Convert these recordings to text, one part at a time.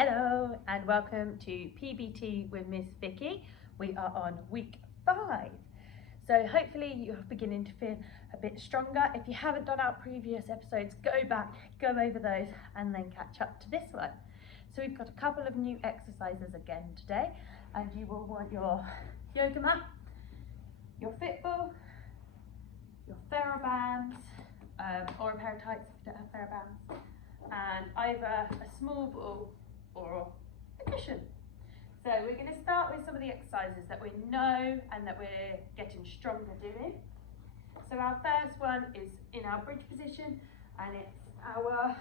Hello and welcome to PBT with Miss Vicky. We are on week 5. So hopefully you are beginning to feel a bit stronger. If you haven't done our previous episodes, go back, go over those and then catch up to this one. So we've got a couple of new exercises again today, and you will want your yoga mat, your Fitball, your TheraBands, or a pair of tights if you don't have TheraBands, and either a small ball or a cushion. So we're going to start with some of the exercises that we know and that we're getting stronger doing. So our first one is in our bridge position, and it's our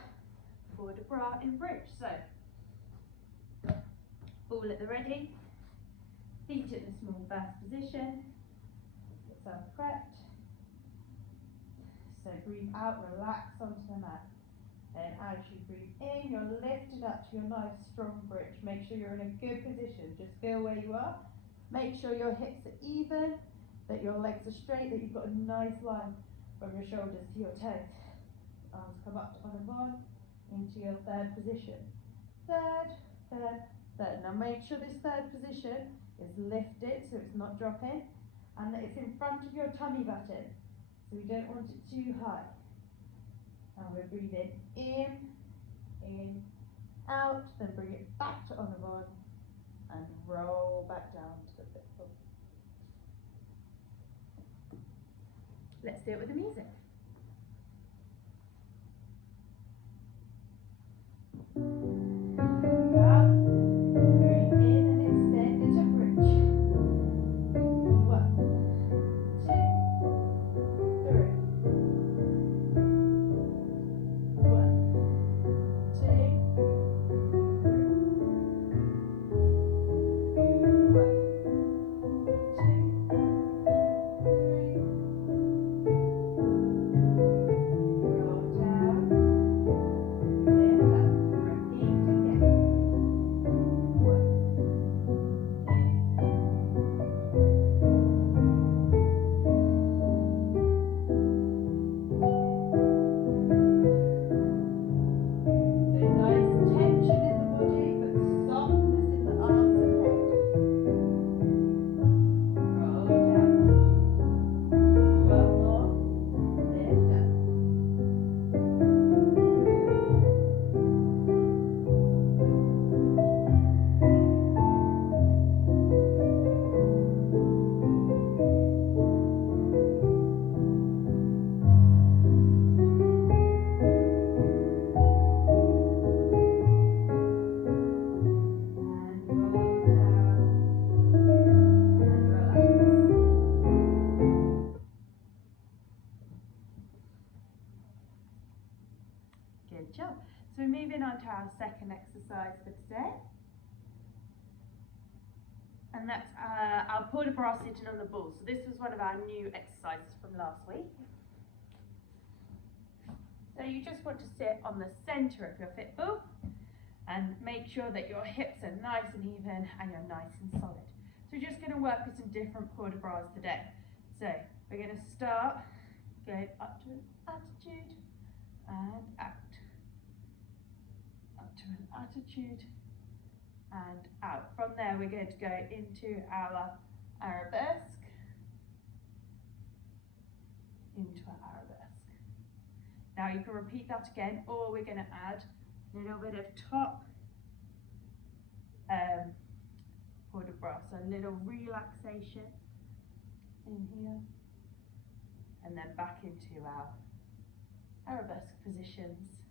port de bras in bridge. So ball at the ready, feet at the small first position, get yourself prepped. So breathe out, relax onto the mat. And as you breathe in, you're lifted up to your nice strong bridge. Make sure you're in a good position. Just feel where you are. Make sure your hips are even, that your legs are straight, that you've got a nice line from your shoulders to your toes. Arms come up to on and on into your third position. Third. Now make sure this third position is lifted so it's not dropping, and that it's in front of your tummy button. So we don't want it too high. And we're breathing in, out, then bring it back to on and on, and roll back down to the Fitball. Let's do it with the music. Good job. So we're moving on to our second exercise for today. And that's our port de bras sitting on the ball. So this was one of our new exercises from last week. So you just want to sit on the centre of your Fitball and make sure that your hips are nice and even and you're nice and solid. So we're just going to work with some different port de bras today. So we're going to start going up to an attitude and out. Up to an attitude and out. From there we're going to go into our arabesque. Into our arabesque. Now you can repeat that again, or we're going to add a little bit of top port de bras, so a little relaxation in here, and then back into our arabesque positions.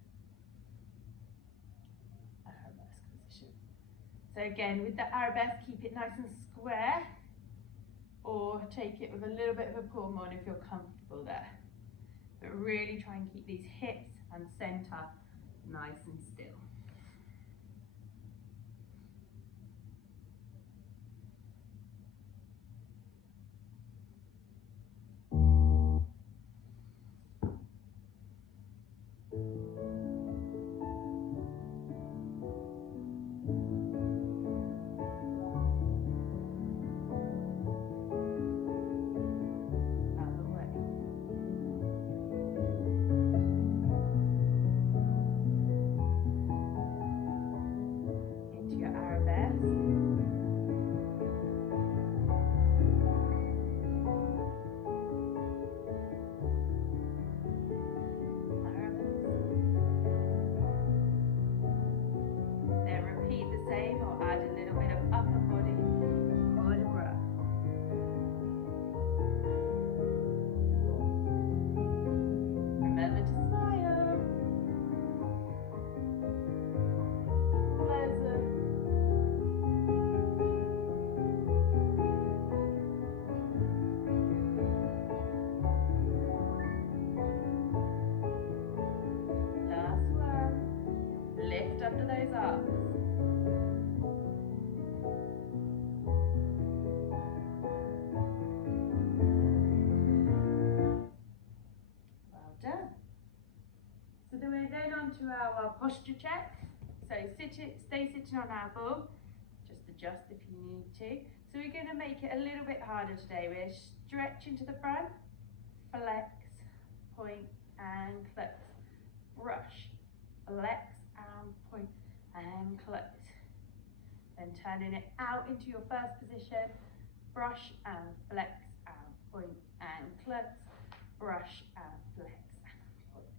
So again, with the arabesque, keep it nice and square, or take it with a little bit of a pull on if you're comfortable there. But really try and keep these hips and centre nice and still. under those arms. Well done. So then we're going on to our posture check. So stay sitting on our ball, just adjust if you need to. So we're going to make it a little bit harder today. We're stretching to the front, flex, point and close. Brush, flex and point and close. Then turning it out into your first position, brush and flex and point and close. Brush and flex and point,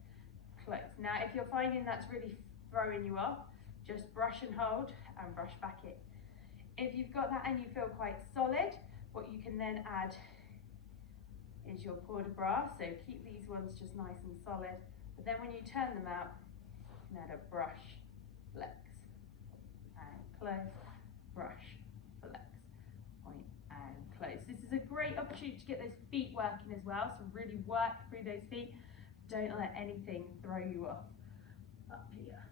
close. Now if you're finding that's really throwing you off, just brush and hold and brush back in. If you've got that and you feel quite solid, what you can then add is your port de bras. So keep these ones just nice and solid. But then when you turn them out, you can add a brush, flex, and close, brush, flex, point, and close. This is a great opportunity to get those feet working as well. So really work through those feet. Don't let anything throw you off. Up here.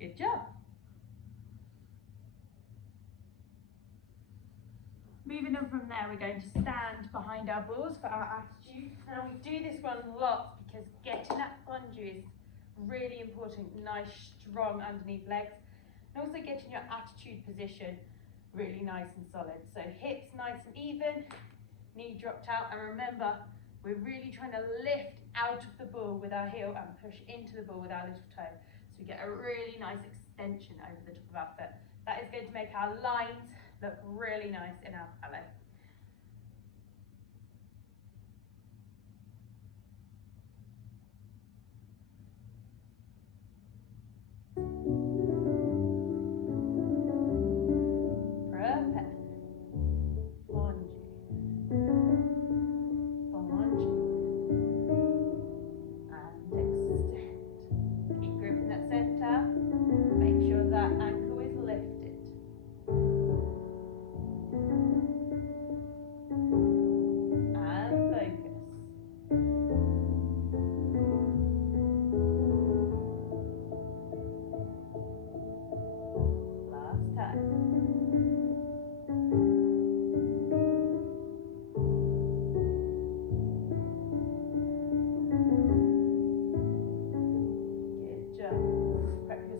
Good job. Moving on from there, we're going to stand behind our balls for our attitude. Now we do this one lots because getting that lunge is really important. Nice, strong underneath legs. And also getting your attitude position really nice and solid. So hips nice and even, knee dropped out. And remember, we're really trying to lift out of the ball with our heel and push into the ball with our little toe. So we get a really nice extension over the top of our foot. That is going to make our lines look really nice in our ballet. Prepare.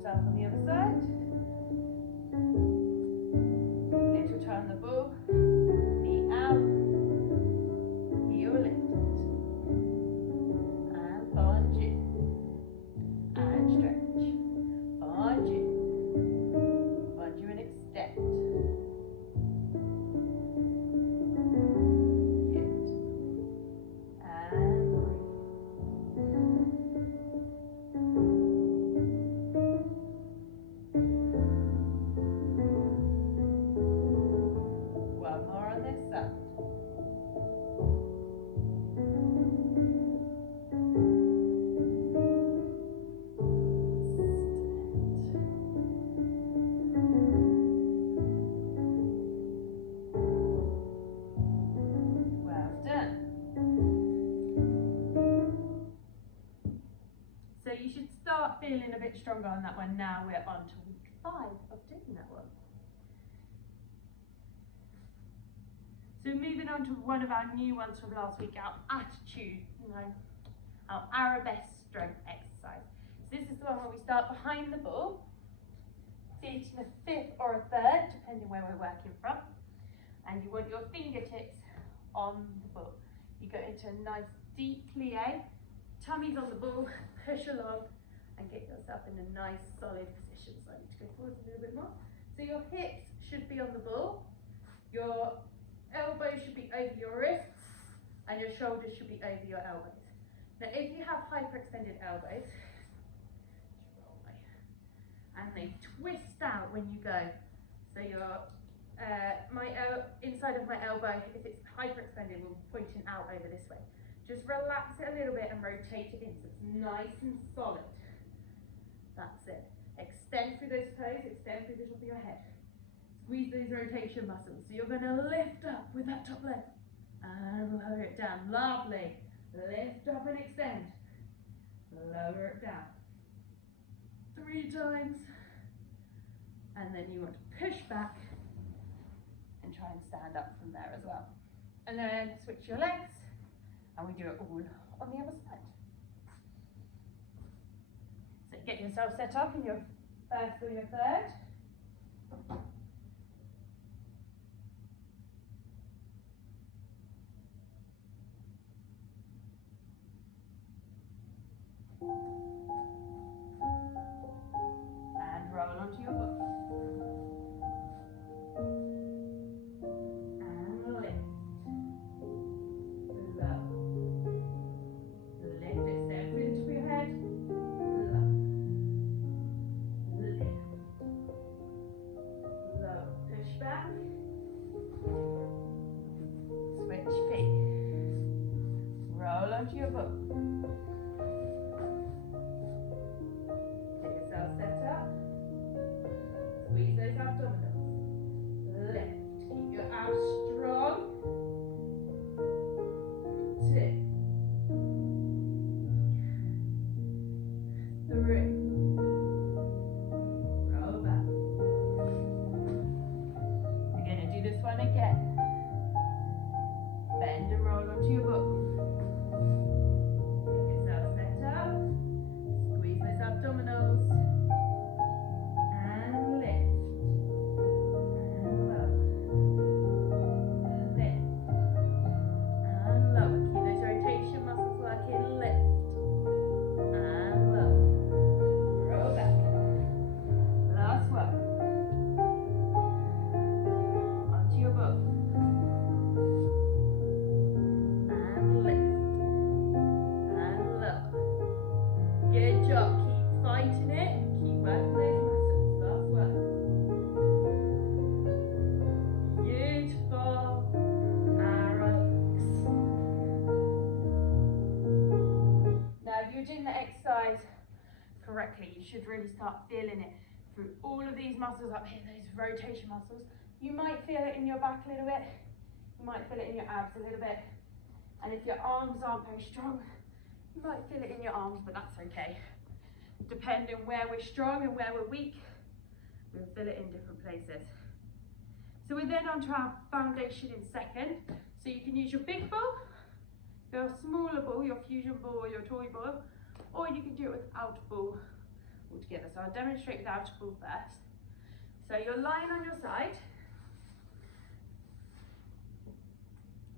On the other side. Little turn the ball, knee out, heel lifted, and plunge in, and stretch, plunge in, and extend. Good. And you should start feeling a bit stronger on that one. Now we're on to week 5 of doing that one. So moving on to one of our new ones from last week, our attitude, our arabesque stroke exercise. So this is the one where we start behind the ball, feet in a fifth or a third, depending where we're working from. And you want your fingertips on the ball. You go into a nice deep plie, tummy's on the ball, push along, and get yourself in a nice solid position. So I need to go forward a little bit more. So your hips should be on the ball, your elbows should be over your wrists, and your shoulders should be over your elbows. Now if you have hyperextended elbows, and they twist out when you go, so your inside of my elbow, if it's hyperextended, will be pointing out over this way. Just relax it a little bit and rotate it in so it's nice and solid. That's it. Extend through those toes, extend through the top of your head. Squeeze those rotation muscles. So you're going to lift up with that top leg and lower it down. Lovely. Lift up and extend. Lower it down. 3 times. And then you want to push back and try and stand up from there as well. And then switch your legs and we do it all on the other side. So get yourself set up in your first or your third. And roll onto your book. And lift. Low. Lift, extend through the top of your head. Low. Lift. Low. Push back. Switch feet. Roll onto your book. Squeeze those abdominals. Lift. Keep your abs strong. 2, 3. Roll back. You're going to do this one again. Bend and roll onto your book. Get yourself set up. Squeeze those abdominals. Correctly, you should really start feeling it through all of these muscles up here, those rotation muscles. You might feel it in your back a little bit, you might feel it in your abs a little bit, and if your arms aren't very strong, you might feel it in your arms, but that's okay. Depending where we're strong and where we're weak, we'll feel it in different places. So we're then on to our foundation in second. So you can use your big ball, your smaller ball, your fusion ball or your toy ball, or you can do it without a ball altogether. So I'll demonstrate without a ball first. So you're lying on your side.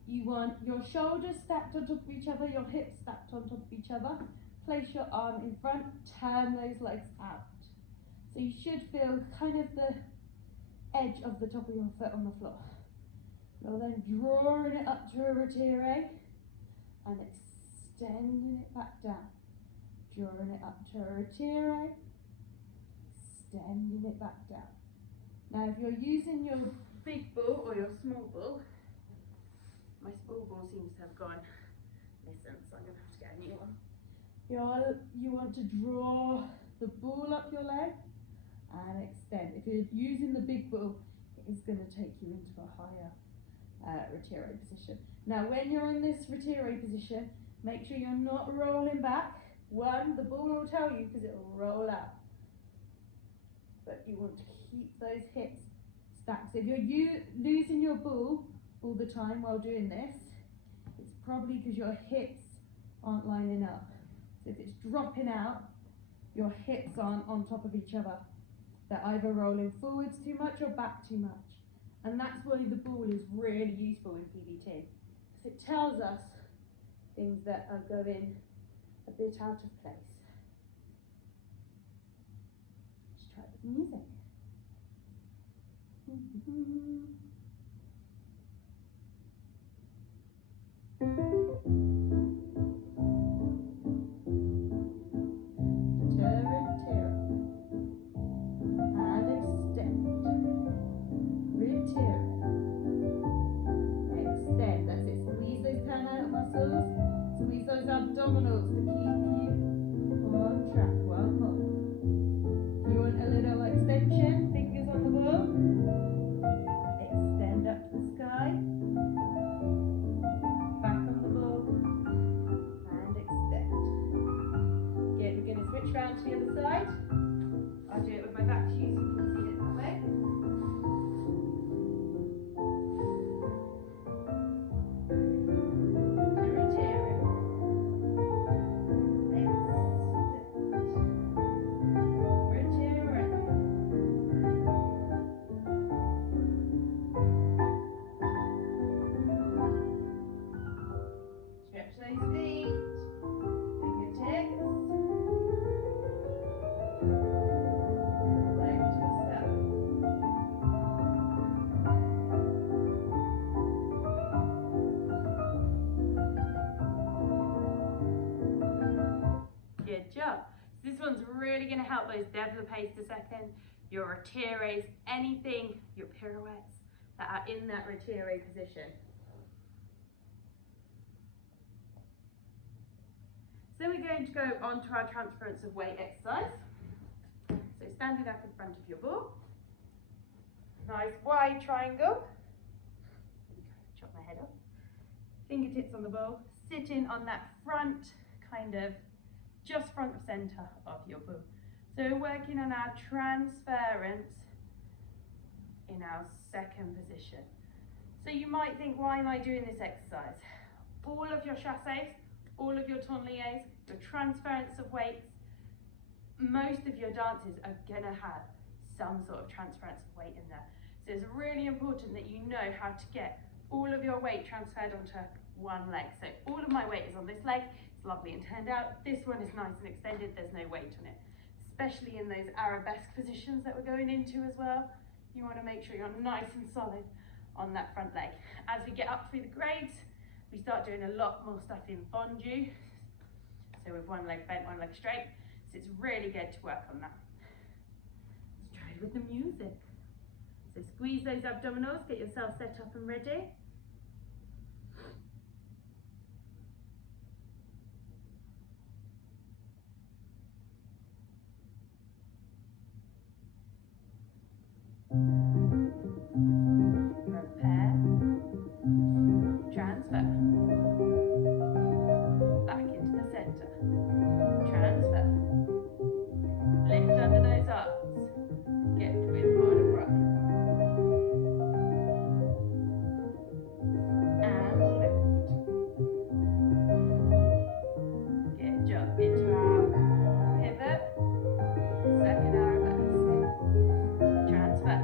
You want your shoulders stacked on top of each other, your hips stacked on top of each other. Place your arm in front, turn those legs out. So you should feel kind of the edge of the top of your foot on the floor. You're then drawing it up to a retire and extending it back down. Drawing it up to a retire, extending it back down. Now if you're using your big ball or your small ball, my small ball seems to have gone missing, so I'm going to have to get a new one. You want to draw the ball up your leg and extend. If you're using the big ball, it's going to take you into a higher retire position. Now when you're in this retire position, make sure you're not rolling back. One, the ball will tell you because it will roll out. But you want to keep those hips stacked. So if you're losing your ball all the time while doing this, it's probably because your hips aren't lining up. So if it's dropping out, your hips aren't on top of each other. They're either rolling forwards too much or back too much. And that's why the ball is really useful in PBT. Because it tells us things that are going a bit out of place. Let's try it with music. Squeeze those abdominals to keep you on track. One more. If you want a little extension, fingers on the ball. Extend up to the sky. Back on the ball. And extend. Good, we're going to switch round to the other side. I'll do it with my back to you so you can see it that way. Good job. So this one's really going to help those développés a second, your retires, anything, your pirouettes that are in that retire position. So we're going to go on to our transference of weight exercise. So standing up in front of your ball. Nice wide triangle. Chop my head off. Fingertips on the ball. Sitting on that front, kind of just front of center of your ball. So we're working on our transference in our second position. So you might think, why am I doing this exercise? All of your chassés, all of your tourniers, your transference of weights, most of your dances are gonna have some sort of transference of weight in there. So it's really important that you know how to get all of your weight transferred onto one leg. So all of my weight is on this leg. It's lovely and turned out. This one is nice and extended. There's no weight on it, especially in those arabesque positions that we're going into as well. You want to make sure you're nice and solid on that front leg. As we get up through the grades, we start doing a lot more stuff in fondue. So with one leg bent, one leg straight. So it's really good to work on that. Let's try it with the music. So squeeze those abdominals, get yourself set up and ready. Prepare. Transfer. Back into the center. Transfer. Lift under those arms. Get with more to run. And lift. Good job. Into our pivot. Second arabesque. Transfer.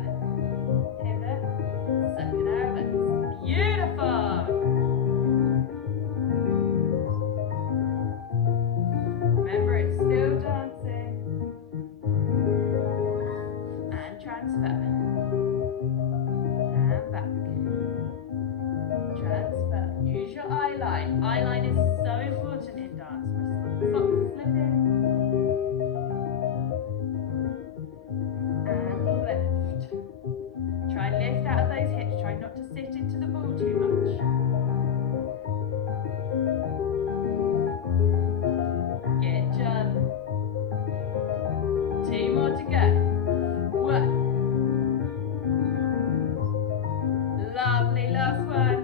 Pivot. Second arabesque. Beautiful. Remember, it's still dancing. And transfer. And back. Transfer. Use your eye line. Eye line is so important in dance. My socks are slipping. And lift. Try and lift out of those hips. Try not to sit into the ball too much. Good job. 2 more to go. 1. Lovely, last one.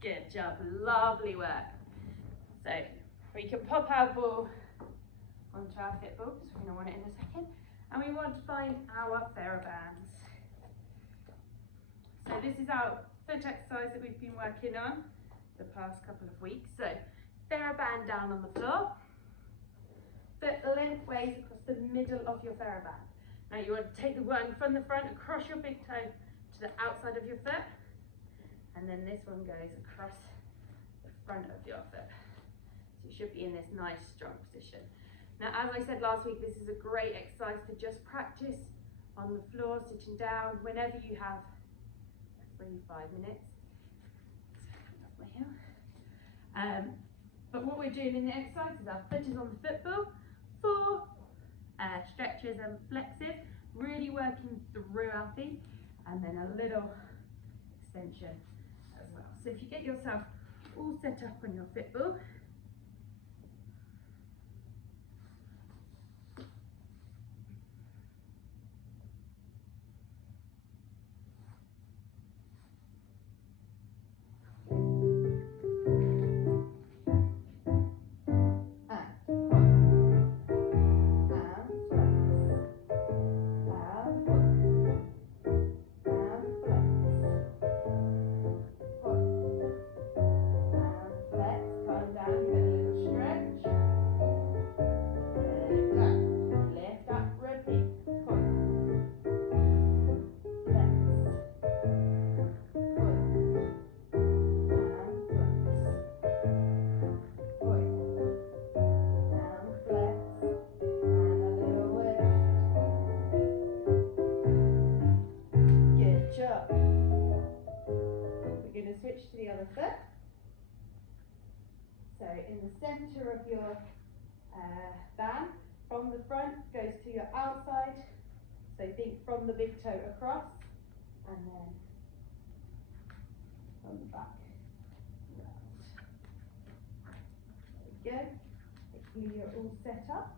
Good job, lovely work. So we can pop our ball onto our fit ball, because we're going to want it in a second. and we want to find our TheraBands. So this is our foot exercise that we've been working on the past couple of weeks. So TheraBand down on the floor, foot lengthways across the middle of your TheraBand. Now you want to take the one from the front across your big toe to the outside of your foot, and then this one goes across the front of your foot. So you should be in this nice strong position. Now, as I said last week, this is a great exercise to just practice on the floor, sitting down, whenever you have a free 5 minutes. But what we're doing in the exercise is our foot is on the football, 4 stretches and flexes, really working through our feet, and then a little extension as well. So if you get yourself all set up on your football, switch to the other foot. So in the center of your band, from the front goes to your outside. So think from the big toe across, and then from the back round. There we go. Hopefully you're all set up.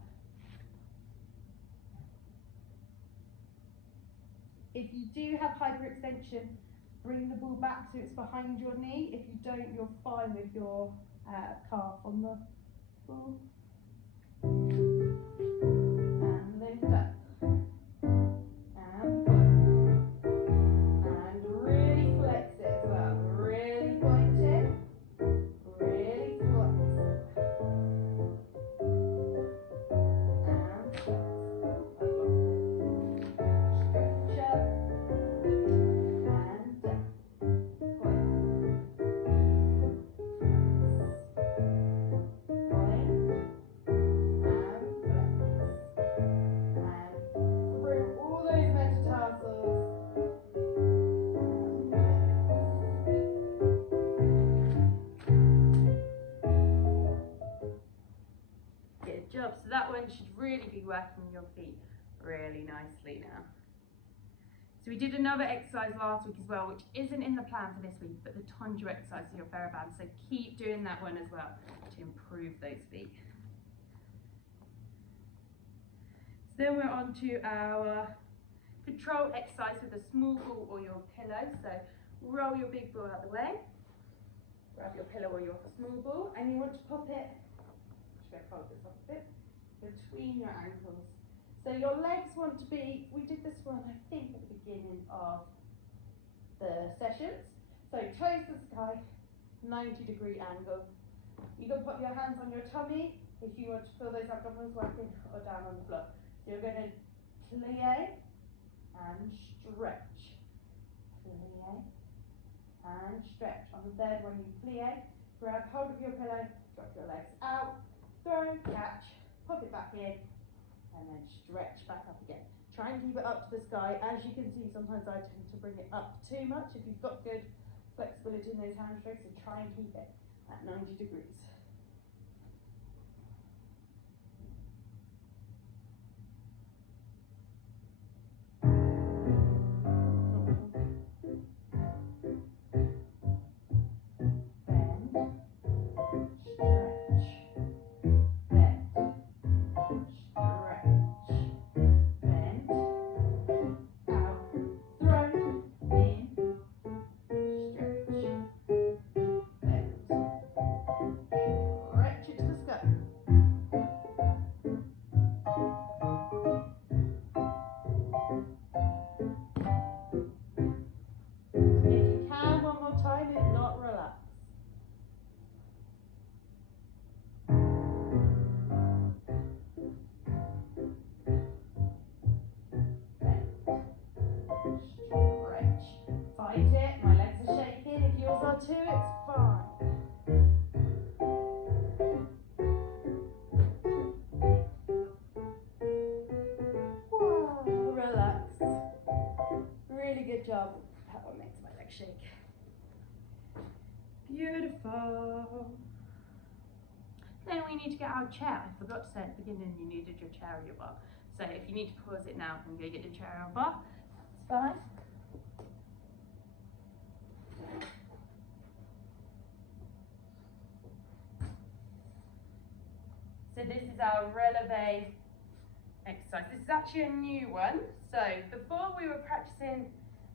If you do have hyperextension, bring the ball back so it's behind your knee. If you don't, you're fine with your calf on the ball. And lift up. And pull. And really flex it as well. Really point it. Really flex it. And flex. Stretch up. So that one should really be working your feet really nicely now. So we did another exercise last week as well, which isn't in the plan for this week, but the tondra exercise for your TheraBand. So keep doing that one as well to improve those feet. So then we're on to our control exercise with a small ball or your pillow. So roll your big ball out of the way, grab your pillow or your small ball, and you want to pop it, should I fold this up a bit, between your ankles. So your legs want to be, we did this one I think at the beginning of the sessions. So toes to the sky, 90-degree angle. You can put your hands on your tummy if you want to feel those abdominals working, or down on the floor. So you're going to plie and stretch. Plie and stretch. On the third one you plie, grab hold of your pillow, drop your legs out, throw, catch, pop it back in, and then stretch back up again. Try and keep it up to the sky. As you can see, sometimes I tend to bring it up too much. If you've got good flexibility in those hamstrings, so try and keep it at 90 degrees. job. That one makes my leg shake. Beautiful. Then we need to get our chair. I forgot to say at the beginning you needed your chair or your bar. So if you need to pause it now and go get your chair or bar, that's fine. So this is our releve exercise. This is actually a new one. So before we were practicing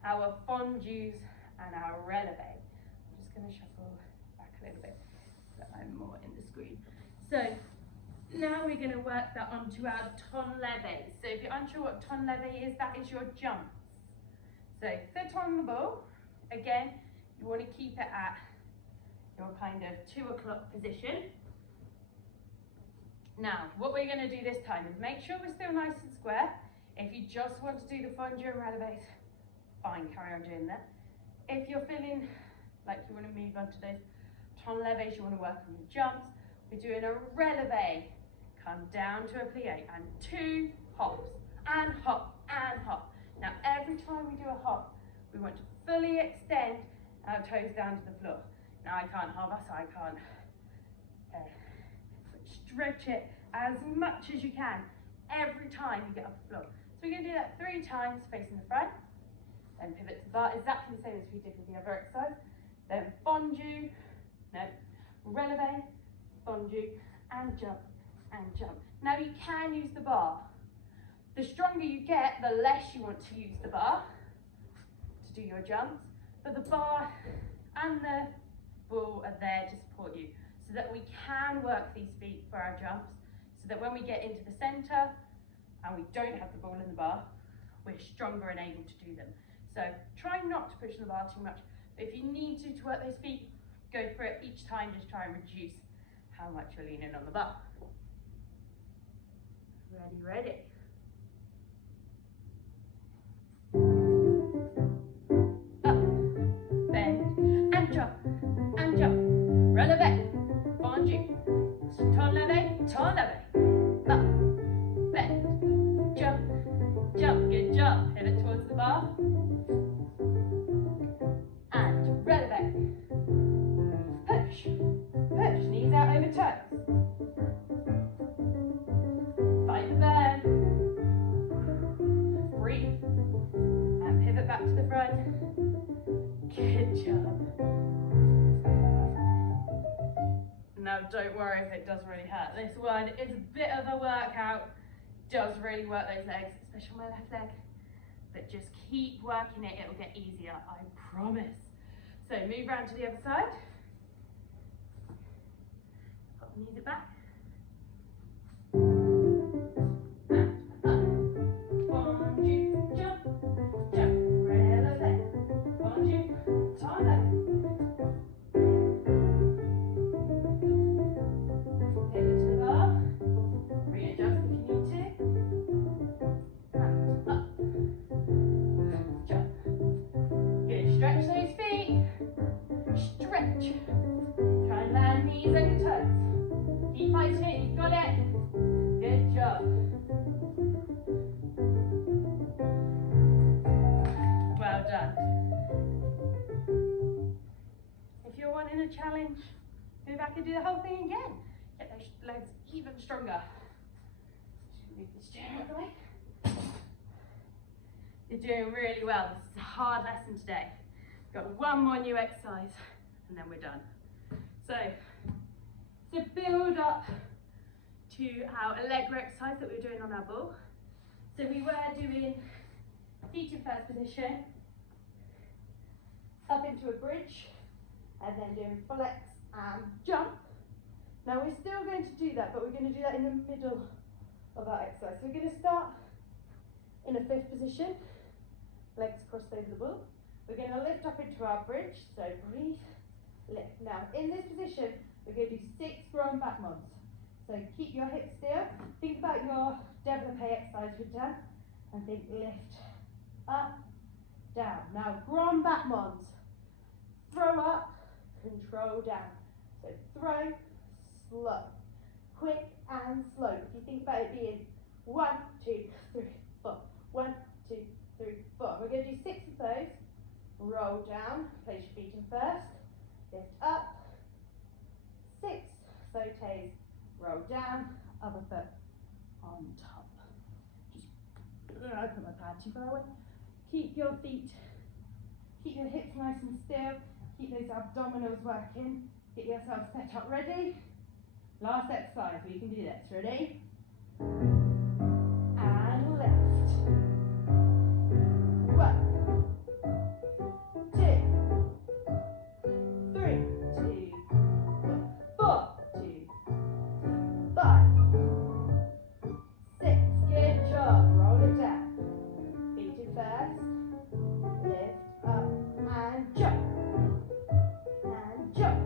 our fondus and our releve. I'm just going to shuffle back a little bit so that I'm more in the screen. So now we're going to work that onto our releve. So if you're unsure what releve is, that is your jumps. So foot on the ball. Again, you want to keep it at your kind of 2 o'clock position. Now, what we're going to do this time is make sure we're still nice and square. If you just want to do the fondu and releves, fine, carry on doing that. If you're feeling like you want to move on to those releves, you want to work on your jumps, we're doing a releve. Come down to a plie and 2 hops and hop and hop. Now, every time we do a hop, we want to fully extend our toes down to the floor. Now, I can't hover, so I can't stretch it as much as you can every time you get off the floor. So we're going to do that 3 times facing the front, then pivot to the bar, exactly the same as we did with the other exercise. Then fondu, releve, fondu, and jump, and jump. Now you can use the bar. The stronger you get, the less you want to use the bar to do your jumps, but the bar and the ball are there to support you, so that we can work these feet for our jumps, so that when we get into the center and we don't have the ball in the bar, we're stronger and able to do them. So try not to push the bar too much, but if you need to work those feet, go for it. Each time just try and reduce how much you're leaning on the bar. Ready. Up, bend, and jump, releve, fondu, releve, up, bend, jump, good job, pivot towards the bar, and releve, push, knees out over toes, fight the burn, breathe, and pivot back to the front, good job. Now don't worry if it does really hurt. This one is a bit of a workout, does really work those legs, especially my left leg, but just keep working it, it'll get easier, I promise. So move around to the other side, pop the music back, and up, fondu, jump, releve, fondu, releve. Stretch those feet, stretch, try and land knees over toes, keep fighting it, you've got it, good job. Well done. If you're wanting a challenge, go back and do the whole thing again, get those legs even stronger. Just move this chair out of the way. You're doing really well. This is a hard lesson today. We've got one more new exercise and then we're done. So to build up to our Allegro exercise that we were doing on our ball. So we were doing feet in first position, up into a bridge, and then doing flex and jump. Now we're still going to do that, but we're going to do that in the middle of our exercise. So we're going to start in a 5th position, legs crossed over the ball. We're going to lift up into our bridge, so breathe, lift. Now in this position, we're going to do 6 grand back monts. So keep your hips still, think about your développé exercise we've done, and think lift, up, down. Now grand back monts, throw up, control down. So throw, slow, quick and slow. If you think about it being 1, 2, 3, 4, 1, 2, 3, 4. We're going to do 6 of those. roll down, place your feet in first, lift up, 6, sautés, roll down, other foot on top. Just open my panty forward. Keep your feet, keep your hips nice and still, keep those abdominals working, get yourself set up ready. Last exercise, we can do this, ready? And lift. 1, 2, 3, 2, 4, 2, 5, 6, good job, roll it down. Feet in first, lift up and jump. And jump.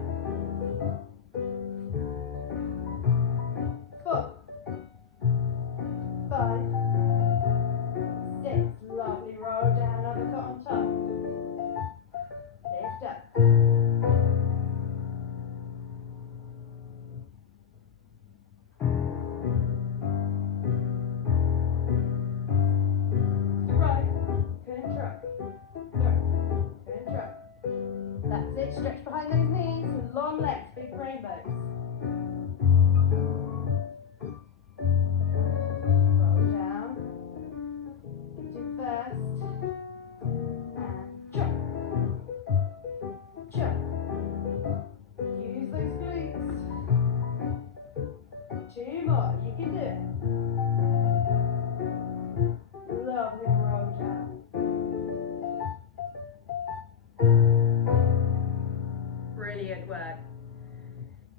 4, 5, 6, lovely, roll down, other foot on top. Lift up. Right, control. Control. That's it, stretch behind those knees, long legs, big rainbows. Roll down, feet in first, and jump, jump. Use those glutes. 2 more, you can do it. Lovely, roll down. Brilliant work.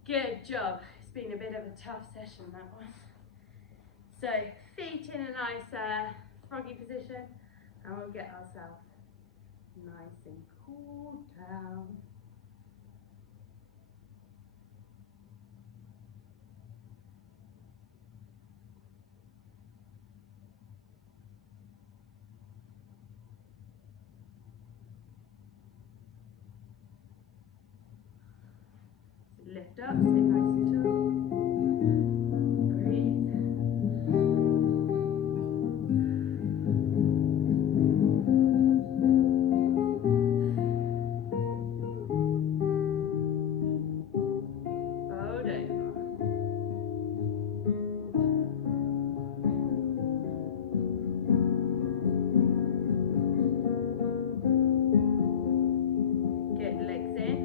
Good job. It's been a bit of a tough session, that one. So, feet in a nice froggy position, and we'll get ourselves nice and cool down. So lift up, sit nice and tall. Breathe. Fold over. Get the legs in,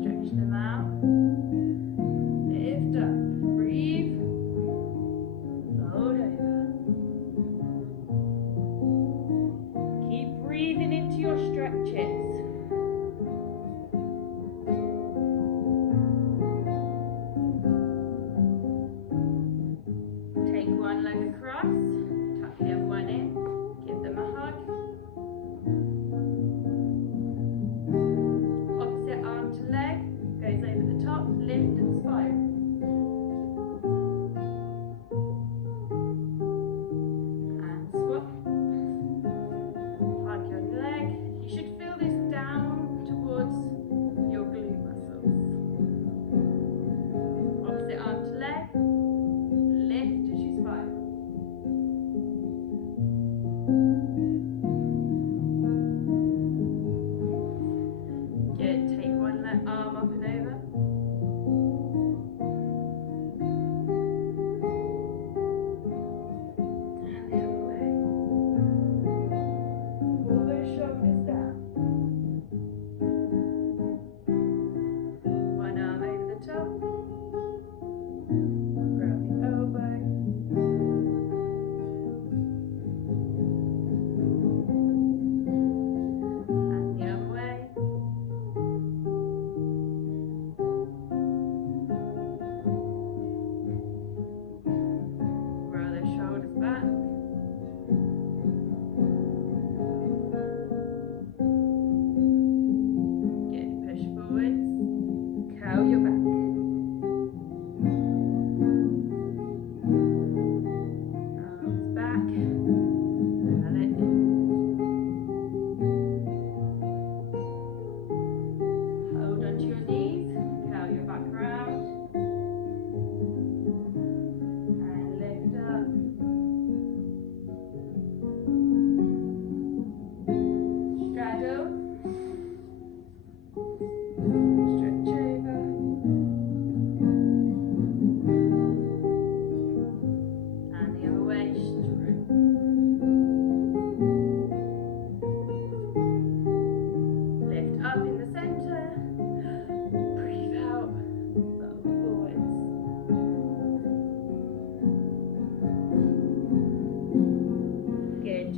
stretch them out.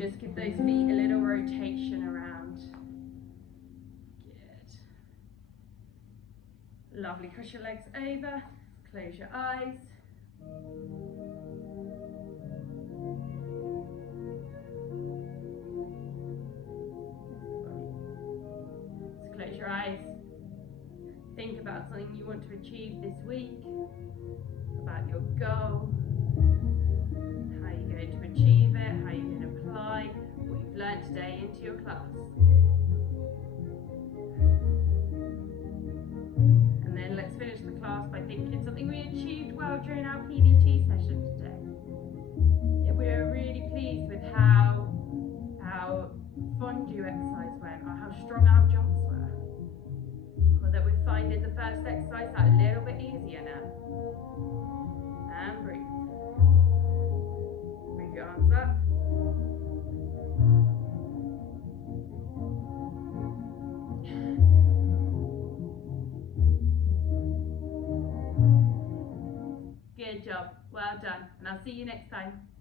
just give those feet a little rotation around. Good. Lovely. Cross your legs over. Close your eyes. Just close your eyes. Think about something you want to achieve this week, about your goal, how you're going to achieve it, how you're going to apply what you've learned today into your class. And then let's finish the class by thinking something we achieved well during our PBT session today. If we were really pleased with how our fondue exercise went, or how strong our jumps were, or that we're finding the first exercise a little bit easier now. And breathe. Move your arms up. Good job. Well done. And I'll see you next time.